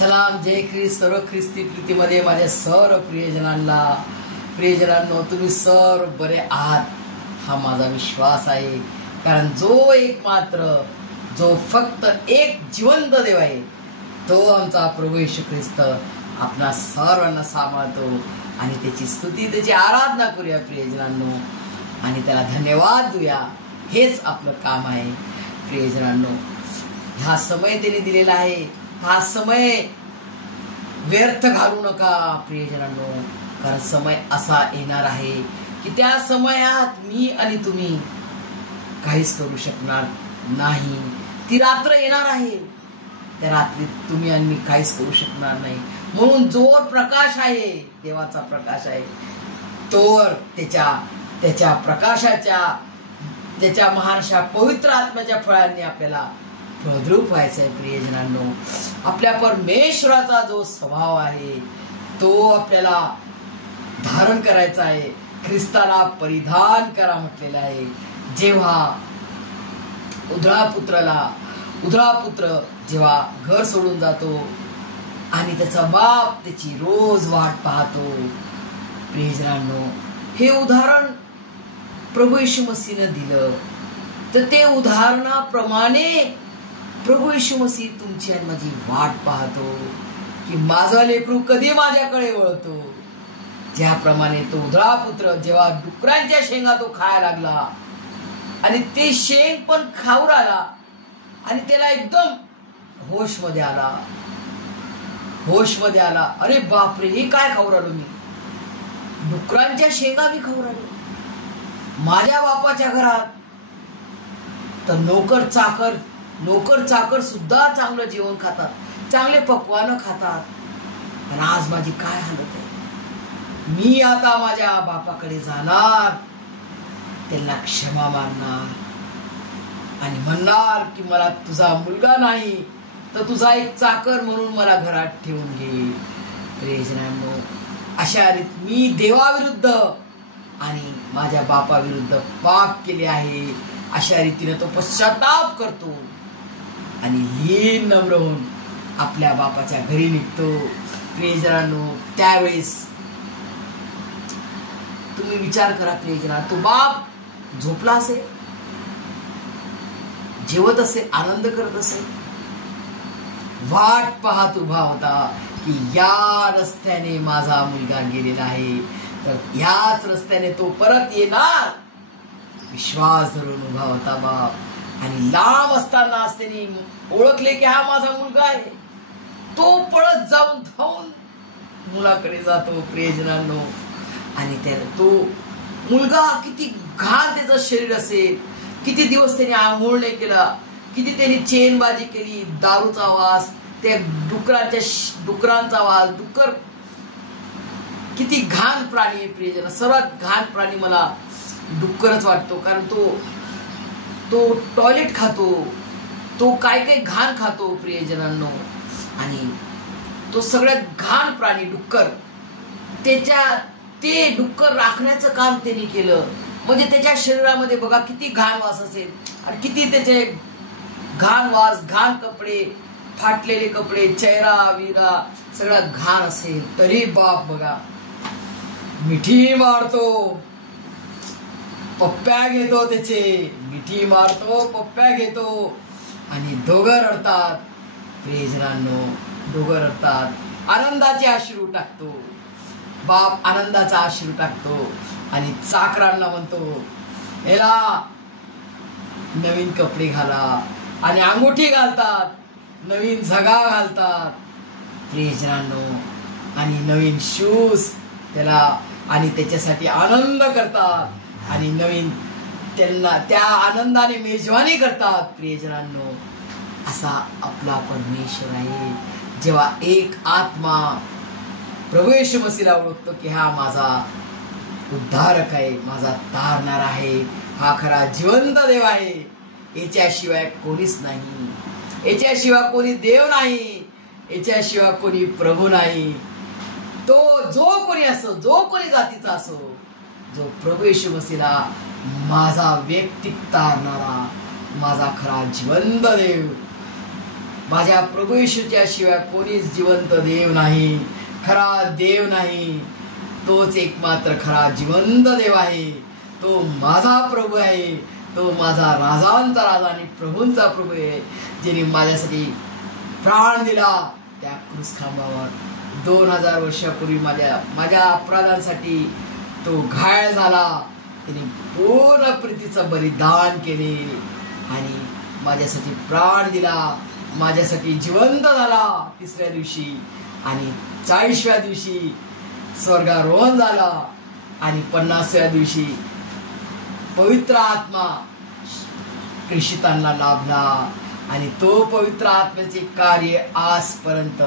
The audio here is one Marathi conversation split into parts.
सलाम, जय ख्रिस्त. सर्व ख्रिस्ती प्रीतीमध्ये माझ्या सर्व प्रियजनांनो, तुम्ही सर्व बरे आहात हा माझा विश्वास आहे. कारण जो एकमात्र, जो फक्त एक जिवंत देव आहे, तो आमचा प्रभू येशू ख्रिस्त आपणा सर्वांना सांभाळतो. आणि त्याची स्तुती, त्याची आराधना करूया प्रियजनांनो, आणि त्याला धन्यवाद देऊया. हेच आपलं काम आहे प्रियजनांनो. हा समय त्याने दिलेला आहे. हा समय व्यर्थ घालू नका प्रियजनांनो, कारण समय असा येणार आहे की त्या समयात मी आणि तुम्ही काहीच करू शकणार नाही. ती रात्र येणार आहे, त्या रात्रीत तुम्ही आणि मी काहीच करू शकणार नाही. म्हणून जोर प्रकाश आहे, देवाचा प्रकाश आहे, तोवर त्याच्या प्रकाशाच्या, त्याच्या महानशा पवित्र आत्म्याच्या फळांनी आपल्याला फळद्रूप व्हायचं आहे प्रियजनांनो. आपल्या परमेश्वराचा जो स्वभाव आहे तो आपल्याला धारण करायचा आहे. ख्रिस्ताला परिधान करा म्हटलेलं आहे. जेव्हा उधळा पुत्र जेव्हा घर सोडून जातो आणि त्याचा बाप त्याची रोज वाट पाहतो प्रियजनांनो, हे उदाहरण प्रभू येशू मसीहने दिलं. तर ते उदाहरणाप्रमाणे प्रभू येशू मसीह तुमची आणि माझी वाट पाहतो की माझा लेकरू कधी माझ्याकडे वळतो. ज्याप्रमाणे तो उधळा पुत्र जेव्हा डुकरांच्या शेंगा तो खायला लागला आणि ते शेंग पण खाऊ आला आणि त्याला एकदम होश मध्ये आला. अरे बापरे, हे काय खाऊ राहिलो मी? डुकरांच्या शेंगा मी खाऊ राहिलो. माझ्या बापाच्या घरात तर नोकर चाकर सुद्धा चांगलं जेवण खातात, चांगले पक्वानं खातात. पण आज माझी काय हालत आहे? मी आता माझ्या बापाकडे जाणार, त्यांना क्षमा मागणार आणि म्हणणार की मला तुझा मुलगा नाही तर तुझा एक चाकर म्हणून मला घरात ठेवून घे. प्रियजनांनो, अशा रीत मी देवाविरुद्ध आणि माझ्या बापाविरुद्ध पाप केले आहे, अशा रीतीने तो पश्चाताप करतो आणि लीन नम्र होऊन आपल्या बापाच्या घरी निघतो. प्रियजनांनो, त्यावेळेस तुम्ही विचार करा प्रियजना, तो बाप झोपला असेल, जेवत असेल, आनंद करत असेल, वाट पाहत उभा होता की या रस्त्याने माझा मुलगा गेलेला आहे तर याच रस्त्याने तो परत येणार. विश्वास धरून उभा होता बाप. आणि लांब असताना त्याने ओळखले की हा माझा मुलगा आहे. तो पळत जाऊन धावून मुलाकडे जातो प्रियजनांनो. आणि तो मुलगा, किती घाण त्याचं शरीर असेल, किती दिवस त्याने आंघोळ नाही केला, किती त्याने चेनबाजी केली, दारूचा वास, त्या डुकरांचा वास. डुक्कर किती घाण प्राणी आहे प्रियजना. सर्वात घाण प्राणी मला डुक्करच वाटतो, कारण तो टॉयलेट खातो, तो काय घाण खातो प्रियजनांनो. आणि तो सगळ्यात घाण प्राणी डुक्कर. ते डुक्कर राखण्याचं काम त्यांनी केलं. म्हणजे त्याच्या शरीरामध्ये बघा किती घाण वास असेल आणि किती त्याचे घाण वास, घाण कपडे, फाटलेले कपडे, चेहरा विरा सगळा घाण असेल, तरी बाप बघा मिठी मारतो, पप्प्या घेतो, मिठी मारतो, पप्प्या घेतो आणि दोघं रडतात प्रियजनांनो. दोघं रडतात, आनंदाचे अश्रू टाकतो बाप, आनंदाचा अश्रू टाकतो आणि चाकरांना म्हणतो याला नवीन कपडे घाला, आणि अंगुठी घालतात, नवीन झगा घालतात प्रियजनांनो, आणि नवीन शूज त्याला, आणि त्याच्यासाठी आनंद करतात आणि नवीन त्यांना त्या आनंदाने मेजवानी करतात प्रियजनांनो. असा आपला परमेश्वर आहे. जेव्हा एक आत्मा प्रभू येशू मसीहला ओळखतो की हा माझा उद्धारक आहे, माझा तारणार आहे, हा खरा जिवंत देव आहे, याच्याशिवाय कोणीच नाही, याच्याशिवाय कोणी देव नाही, याच्याशिवाय कोणी प्रभू नाही. तो जो कोणी असो, जो कोणी जातीचा असो, जो प्रभू येशू मसीहला माझा व्यक्तिक तारणारा, माझा खरा जिवंत देव, माझ्या प्रभू येशूच्या शिवाय कोणीच जिवंत देव नाही, खरा देव नाही. तोच एकमात्र खरा जिवंत देव आहे. तो माझा प्रभू आहे. तो माझा राजांचा राजा आणि प्रभूंचा प्रभू आहे, ज्याने माझ्यासाठी प्राण दिला त्या क्रूस खांबावर. 2000 वर्षापूर्वी माझ्या अपराधांसाठी तो घायल झाला. त्याने पूर्ण प्रीतीचं बलिदान केले आणि माझ्यासाठी प्राण दिला, माझ्यासाठी जिवंत झाला 3ऱ्या दिवशी आणि 40व्या दिवशी स्वर्गारोहण झाला आणि 50व्या दिवशी पवित्र आत्मा प्रेषितांना लाभला आणि तो पवित्र आत्म्याचे कार्य आजपर्यंत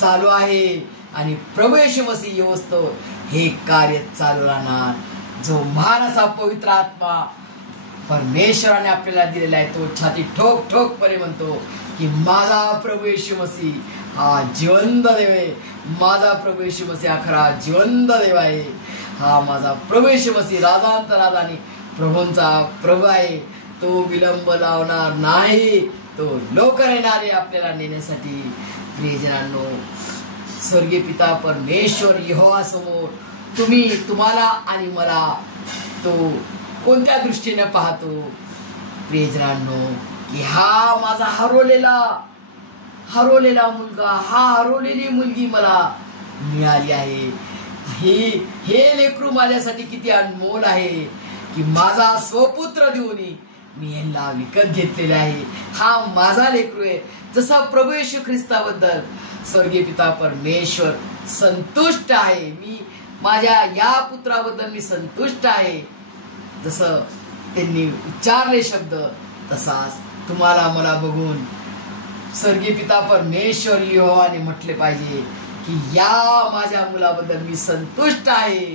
चालू आहे आणि प्रभू येशू मसीह येऊस्तोवर हे कार्य चालू राहणार. जो महान असा पवित्र आत्मा परमेश्वराने आपल्याला दिलेला आहे, तो छाती ठोक ठोकपणे म्हणतो की माझा प्रभू येशू मसीह हा जिवंत देव आहे. माझा प्रभू येशू मसीह हा खरा जिवंत देव आहे. हा माझा प्रभू येशू मसीह राजांचा राजा आणि प्रभूंचा प्रभू आहे. तो विलंब लावणार नाही. तो लवकर येणार आहे आपल्याला नेण्यासाठी. प्रियजनांनो, स्वर्गीय पिता परमेश्वर यहोवा समोर तुम्हाला आणि मला तो कोणत्या दृष्टीने पाहतो? प्रियजनांनो, की हा माझा हरवलेला मुलगा, हा हरवलेली मुलगी मला मिळाली आहे. हे लेकरू माझ्यासाठी किती अनमोल आहे की माझा स्वपुत्र देऊन मी यांना विकत घेतलेले आहे. हा माझा लेकरू आहे. जसा प्रभू येशू ख्रिस्ताबद्दल स्वर्गीय पिता परमेश्वर संतुष्ट आहे, मी माझ्या या पुत्राबद्दल मी संतुष्ट आहे. जसं त्यांनी उच्चारले शब्द, तसाच तुम्हाला मला बघून स्वर्गीय पिता परमेश्वर यहोवाने म्हटले पाहिजे की या माझ्या मुलाबद्दल मी संतुष्ट आहे,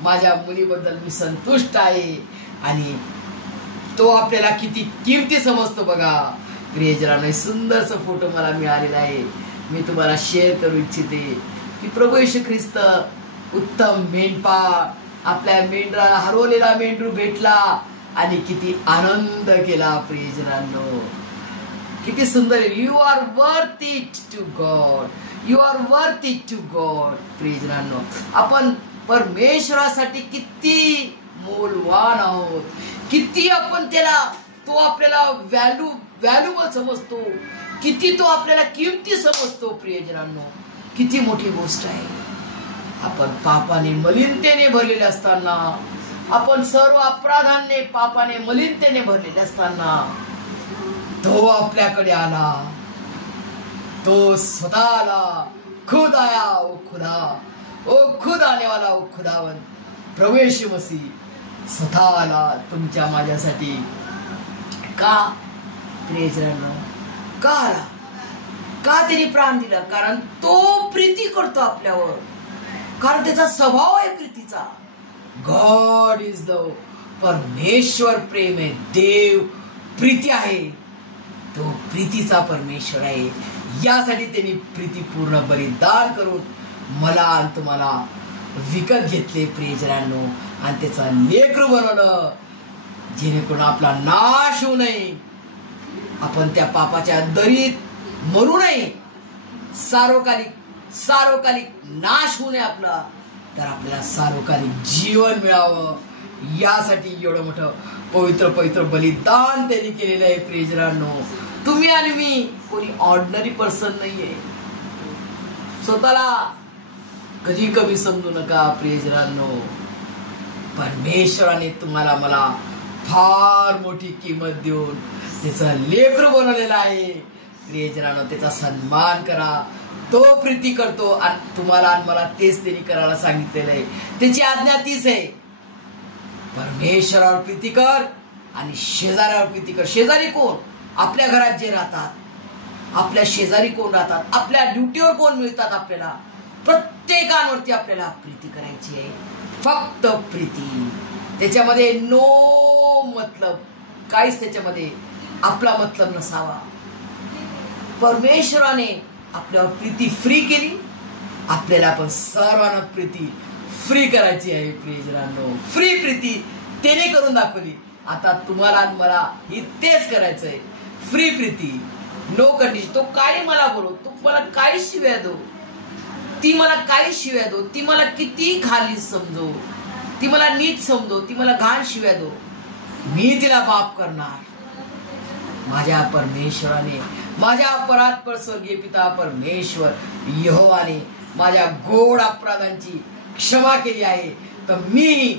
माझ्या मुलीबद्दल मी संतुष्ट आहे. आणि तो आपल्याला किती किमती समजतो बघा. प्रियजनांनो, सुंदरसा फोटो मला मिळालेला आहे, मी तुम्हाला शेअर करू इच्छिते की प्रभू येशू ख्रिस्त उत्तम मेंढपाळ, आपल्या हरवलेला मेंढरू भेटला आणि किती आनंद केला. प्रियजनांनो, किती सुंदर. You are worth it to God, you are worth it to God. प्रियजनांनो, आपण परमेश्वरासाठी किती मोलवान आहोत, किती आपण त्याला, तो आपल्याला व्हॅल्युबल समजतो, किती तो आपल्याला किमती समजतो. प्रियजनांनो, किती मोठी गोष्ट आहे. आपण पापाने मलिनतेने भरलेले असताना, आपण सर्व अपराधांनी पापाने मलिनतेने भरलेले असताना तो आपल्याकडे आला. तो स्वतः आला. खुद आया ओ खुदा, ओ खुद आने वाला ओ खुदावन. प्रभू येशू मसीह स्वतः आला तुमच्या माझ्यासाठी. का? प्रियजनांनो, का आला? का त्याने प्राण दिला? कारण तो प्रीती करतो आपल्यावर, कारण त्याचा स्वभाव आहे प्रीतीचा. गॉड इज द, परमेश्वर प्रेम आहे, देव प्रीती आहे, तो प्रीतीचा परमेश्वर आहे. यासाठी त्यांनी प्रीतीपूर्ण बलिदान करून मला आणि तुम्हाला विकत घेतले. प्रियजनांनो, आणि त्याचा लेकरू बनवलं, जेणेकरून आपला नाश होऊ नये, आपण त्या पापाच्या दरीत मरू नये, सार्वकालिक नाश होऊ नये आपला, तर आपल्याला सार्वकालिक जीवन मिळावं. यासाठी एवढं मोठं पवित्र बलिदान त्यांनी केलेलं आहे. प्रियजनांनो, तुम्ही आणि मी कोणी ऑर्डिनरी पर्सन नाहीये. स्वतःला कधी कमी समजू नका. प्रियजनांनो, परमेश्वराने तुम्हाला मला फार मोठी किंमत देऊन त्याचं लेकरू बनवलेलं आहे. प्रियजनांनो, त्याचा सन्मान करा. तो प्रीती करतो आणि तुम्हाला आणि मला तेच त्यांनी करायला सांगितलेलं आहे. त्याची आज्ञा तीच आहे, परमेश्वरावर प्रीती कर आणि शेजाऱ्यावर प्रीती कर. शेजारी कोण? आपल्या घरात जे राहतात, आपल्या शेजारी कोण राहतात, आपल्या ड्युटीवर कोण मिळतात, आपल्याला प्रत्येकावरती आपल्याला प्रीती करायची आहे. फक्त प्रीती. त्याच्यामध्ये नो मतलब, काहीच त्याच्यामध्ये आपला मतलब नसावा. परमेश्वराने आपल्यावर प्रीती फ्री केली, आपल्याला पण सर्वांना प्रीती फ्री करायची आहे. प्रियजनांनो, फ्री प्रीती त्याने करून दाखवली. आता तुम्हाला आणि मला ही तेच करायचंय, फ्री प्रीती. No condition. तो काही मला बोलव, तू मला काही शिव्या दो, ती मला काही शिव्या दो, ती मला किती खाली समजो, ती मला नीट समजो, ती मला घाण शिव्या दो, मी तिला माफ करणार. माझ्या परमेश्वराने, माझ्या परात्पर स्वर्गीय पिता परमेश्वर यहोवाने माझ्या गोड अपराधांची क्षमा केली आहे, तर मी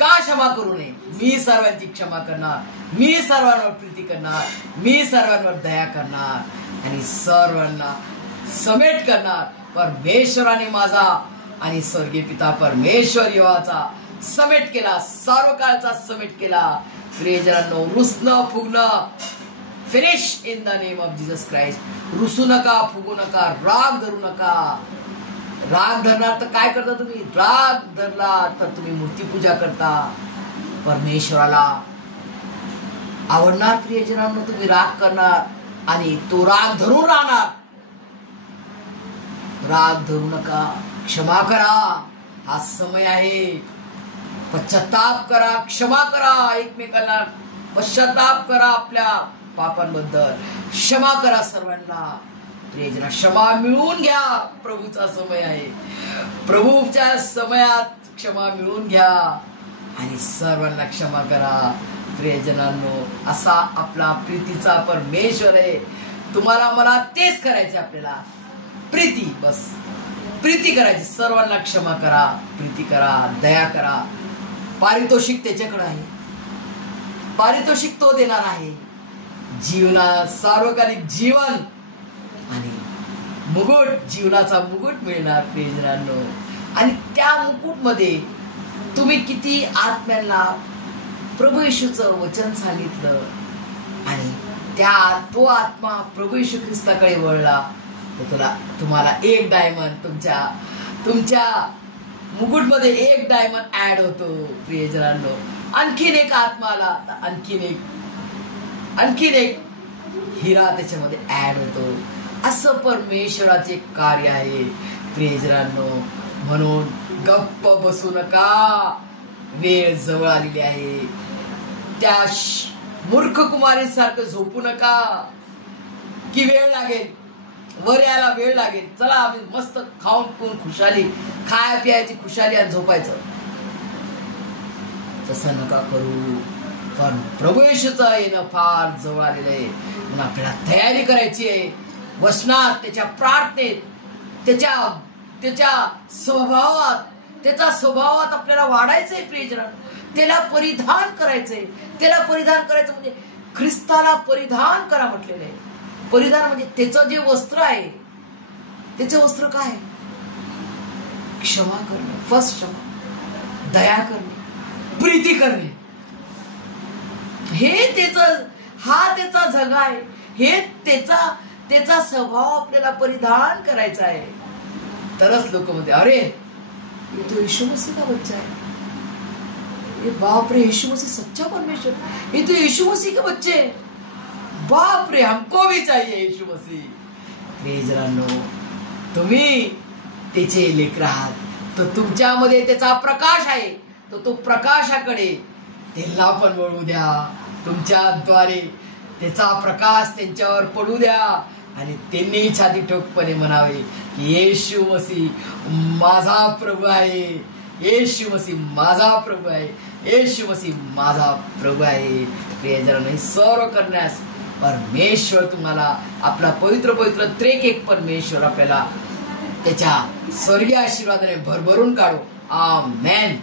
का क्षमा करू नये? मी सर्वांची क्षमा करणार, मी सर्वांवर प्रीती करणार, मी सर्वांवर दया करणार आणि सर्वांना समेट करणार. परमेश्वराने माझा आणि स्वर्गीय पिता परमेश्वर यहोवाचा समेट केला, सार्वकाळचा समेट केला. प्रियजनांनो, रुसणं फुगणं finish in the name of Jesus Christ. रुसू नका, फुगू नका, राग धरू नका. राग धरणार तर काय करता तुम्ही? राग धरला तर तुम्ही मूर्तीपूजा करता. परमेश्वराला आवडणार प्रियजनांनो तुम्ही राग करणार आणि तो राग धरून राहणार. राग धरू नका, क्षमा करा. हा समय आहे. पश्चाताप करा, क्षमा करा, एकमेकांना पश्चाताप करा, आपल्या पापांबद्दल क्षमा करा सर्वांना. प्रियजना, क्षमा मिळवून घ्या. प्रभूचा समय आहे. प्रभूच्या समयात क्षमा मिळवून घ्या आणि सर्वांना क्षमा करा. प्रियजनांनो, असा आपला प्रीतीचा परमेश्वर आहे. तुम्हाला मला तेच करायचे. आपल्याला प्रीती, बस प्रीती करायची. सर्वांना क्षमा करा, प्रीती करा, दया करा. पारितोषिक त्याच्याकडे आहे. पारितोषिक तो देणार आहे. जीवना सार्वकालिक जीवन आणि मुकुट, जीवनाचा मुकुट मिळणार प्रियजनांनो. आणि त्या मुकुटमध्ये तुम्ही किती आत्म्यांना प्रभू येशूचं वचन सांगितलं आणि तो आत्मा प्रभू येशू ख्रिस्ताकडे वळला, तर तुम्हाला एक डायमंड तुमच्या मुकुटमध्ये एक डायमंड ऍड होतो प्रियजनांनो. आणखीन एक आत्माला आणखीन एक हिरा त्याच्यामध्ये ऍड होतो. असं परमेश्वराचे कार्य आहे प्रियजनांनो. म्हणून गप्प बसू नका. वेळ जवळ आलेली आहे. त्या मूर्ख कुमारीसारखं झोपू नका की वेळ लागेल, वर यायला वेळ लागेल. चला आम्ही मस्त खाऊन पिऊन खुशाली, खाया पियाची खुशाली आणि झोपायचं. तसं नका करू. पण प्रभू येशूचं येणं फार जवळ आलेलं आहे. म्हणून आपल्याला तयारी करायची आहे. वचनात, त्याच्या प्रार्थनेत, त्याच्या स्वभावात आपल्याला वाढायचंय प्रियजनांनो. त्याला परिधान करायचंय. त्याला परिधान करायचं म्हणजे ख्रिस्ताला परिधान करा म्हटलेलं आहे. परिधान म्हणजे त्याचं जे वस्त्र आहे, त्याचं वस्त्र काय? क्षमा करणे, फर्स्ट क्षमा, दया करणे, प्रीती करणे. हे त्याचा झगा आहे. हे त्याचा स्वभाव आपल्याला परिधान करायचा आहे. तरच लोक म्हणते, अरे ये तो यीशु मसीह का बच्चा है. ये बाप रे, यीशु मसीह सच्चा परमेश्वर. ये तो यीशु मसीह के बच्चे. बाप रे, हमको भी चाहिए यीशु मसीह. प्रियजनांनो, तुम्ही त्याचे लेकरं आहात. तो तुमच्यामध्ये त्याचा प्रकाश आहे. तो प्रकाशाकडे त्यांना पण वळू द्या. तुमच्याद्वारे त्याचा प्रकाश त्यांच्यावर पडू द्या आणि त्यांनी छाती ठोकपणे म्हणावे की येशू मसीह माझा प्रभू आहे. येशू मसीह माझा प्रभू आहे. येशू मसीह माझा प्रभू आहे. प्रियजनांनो, सर्व करण्यास परमेश्वर तुम्हाला, आपला पवित्र पवित्र त्रेक एक परमेश्वर आपल्याला त्याच्या स्वर्गीय आशीर्वादाने भरभरून काढो. आमेन.